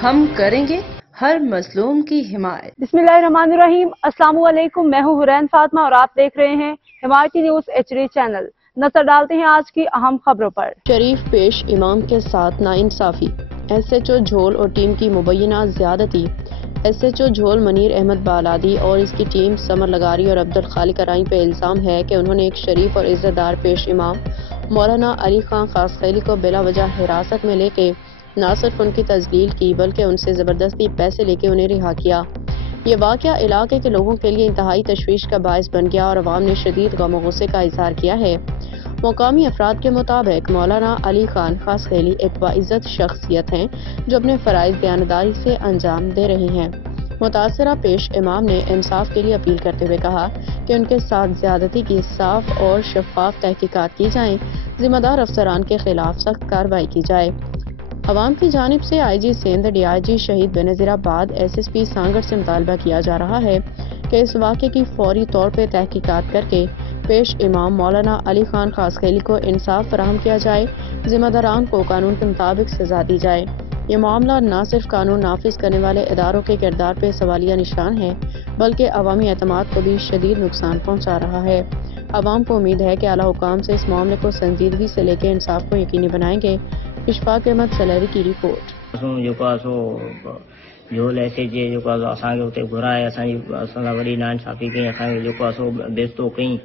हम करेंगे हर मजलूम की हिमायत। बिस्मिल्लाहिर्रहमानिर्रहीम। अस्सलाम वालेकुम। मैं हूँ हुरैन फातिमा और आप देख रहे हैं हिमायती न्यूज HD चैनल। नजर डालते हैं आज की अहम खबरों पर। शरीफ पेश इमाम के साथ नाइंसाफी, SHO झोल और टीम की मुबैना ज्यादती। SHO झोल मनीर अहमद बालादी और इसकी टीम समर लगारी और अब्दुल खालिक अराई पे इल्जाम है कि उन्होंने एक शरीफ और इज्जतदार पेश इमाम मौलाना अली खान खासखैली को बिला वजह हिरासत में लेके न सिर्फ उनकी तजलील की बल्कि उनसे जबरदस्ती पैसे लेके उन्हें रिहा किया। ये वाक़या इलाके के लोगों के लिए इंतहाई तशवीश का बायस बन गया और अवाम ने शदीद गम और गुस्से का इजहार किया है। मुकामी अफराद के मुताबिक मौलाना अली खान खासखैली एक बाइज्जत शख्सियत हैं जो अपने फ़राइज़ दयानतदारी से अंजाम दे रही हैं। मुतासरा पेश इमाम ने इंसाफ के लिए अपील करते हुए कहा कि उनके साथ ज्यादती की साफ और शफाफ तहकीकात की जाए, जिम्मेदार अफसरान के खिलाफ सख्त कार्रवाई की जाए। अवाम की जानिब से IG सिंध, DIG शहीद बेनज़ीराबाद, SSP सांगड़ से मुतालबा किया जा रहा है कि इस वाक़े की फौरी तौर पर तहकीकात करके पेश इमाम मौलाना अली खान खासखैली को इंसाफ फराहम किया जाए, जिम्मेदारान को कानून के मुताबिक सजा दी जाए। ये मामला न सिर्फ कानून नाफिज करने वाले इदारों के किरदार पे सवालिया निशान है बल्कि अवामी एतमाद को भी शदीद नुकसान पहुँचा रहा है। अवाम को उम्मीद है कि आला हुकाम से इस मामले को संजीदगी से लेकर इंसाफ को यकीनी बनाएंगे। इशफाक अहमद सलेरी की रिपोर्ट। झोल ऐसे जे असांखे उते घुराए असां वॾी नाइंसाफ़ी कई, असांखे बेइज़्ज़तो कई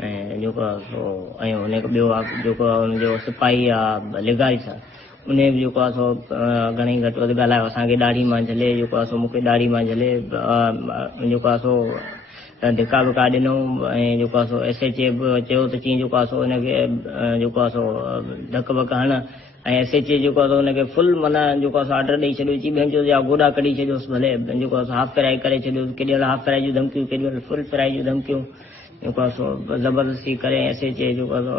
ऐं ऐं हुन ॿियो हुनजो सिपाही आहे लिगारी सां उन बि घणेई घटि वधि ॻाल्हायो, असांखे ॾाढ़ी मां झले मूंखे ॾाढ़ी मां झले धिका विका ॾिनऊं ऐं SHA बि चयो त चई हिनखे धक वक हण ऐं SHA हुनखे फुल माना ऑर्डर ॾेई छॾियो, चई ॿियनि जो या गोॾा कढी छॾियोसि, भले हाफ फ्राई करे छॾियोसि, केॾी महिल हाफ फ्राई जूं धमकियूं, केॾी महिल फुल फ्राई जूं धमकियूं, ज़बरदस्ती करे SHA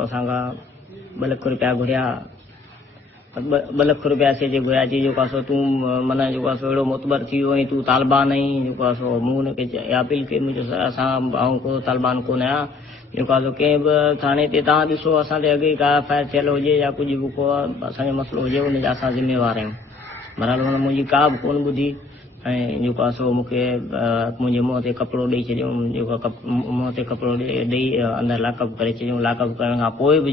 असांखां 2 लख रुपया घुरिया, 2 लख रुपया SHA घुरिया, चई तूं माना अहिड़ो मोतबर थी वियो ऐं तूं तालिबान आहीं। मूं हुनखे अपील कई, मुंहिंजो असां को तालिबान कोन आहियां, कंहिं बि थाणे ते तव्हां ॾिसो असां ते अॻे का FIR थियल हुजे या कुझु बि को असांजो मसइलो हुजे हुनजा असां ज़िम्मेवार आहियूं। बहरहाल हुन मुंहिंजी का बि कोन ॿुधी ऐं मूंखे मुंहिंजे मुंहं ते कपिड़ो ॾेई छॾियऊं, मुंहं ते कपिड़ो ॾेई अंदरि लॉकअप करे छॾियऊं। लॉकअप करण खां पोइ बि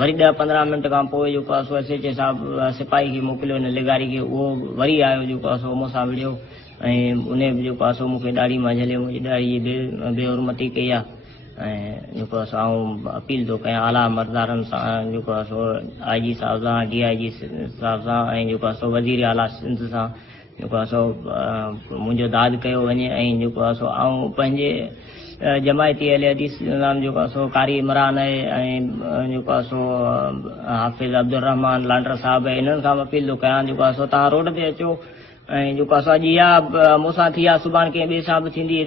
वरी 10-15 मिंट खां पोइ SHA साहिबु सिपाही खे मोकिलियो, हिन लिगारी खे, उहो वरी आयो मूंसां विढ़ियो ऐं उन बि मूंखे ॾाढ़ी मां झले, मुंहिंजी ॾाढ़ी बेहुरमती कई आहे ऐं अपील थो कयां आला मर्दारनि सां, IG साहिब सां, DIG साहिब सां ऐं वज़ीर आला सिंध सां मुंहिंजो दाद कयो वञे ऐं पंहिंजे जमायती अहले हदीस कारी इमरान ऐं हाफ़िज़ अब्दुल रहमान लांडर साहिब इन्हनि खां अपील थो कयां तव्हां रोड ते अचो ऐं अॼु इहा मूंसां थी आहे, सुभाणे कंहिं ॿिए सां बि थींदी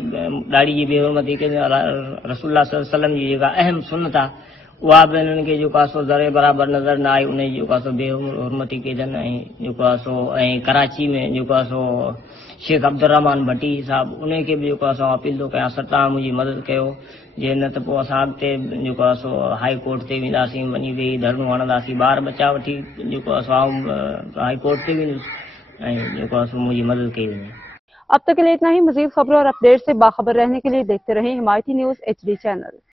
ॾाढ़ी जी बेहुरमती रसूलुल्लाह सल्लल्लाहु अलैहि वसल्लम जी जेका अहम सुन्नत आहे उहा बि हिननि खे ज़रे बराबरि नज़र न आई, उन बेहुरमती कई अथनि ऐं कराची में शेख अब्दुल रहमान भट्टी साहिबु उनखे बि अपील थो कयां तव्हां मुंहिंजी मदद कयो, जे न त पोइ असां अॻिते हाई कोर्ट ते वेंदासीं, वञी वेही धरणो हणंदासीं, ॿार बचा वठी हाई कोर्ट ते वेंदुसि ऐं मुंहिंजी मदद कई वञे। अब तक के लिए इतना ही। मजीद खबरों और अपडेट से बाखबर रहने के लिए देखते रहें हिमायती न्यूज HD चैनल।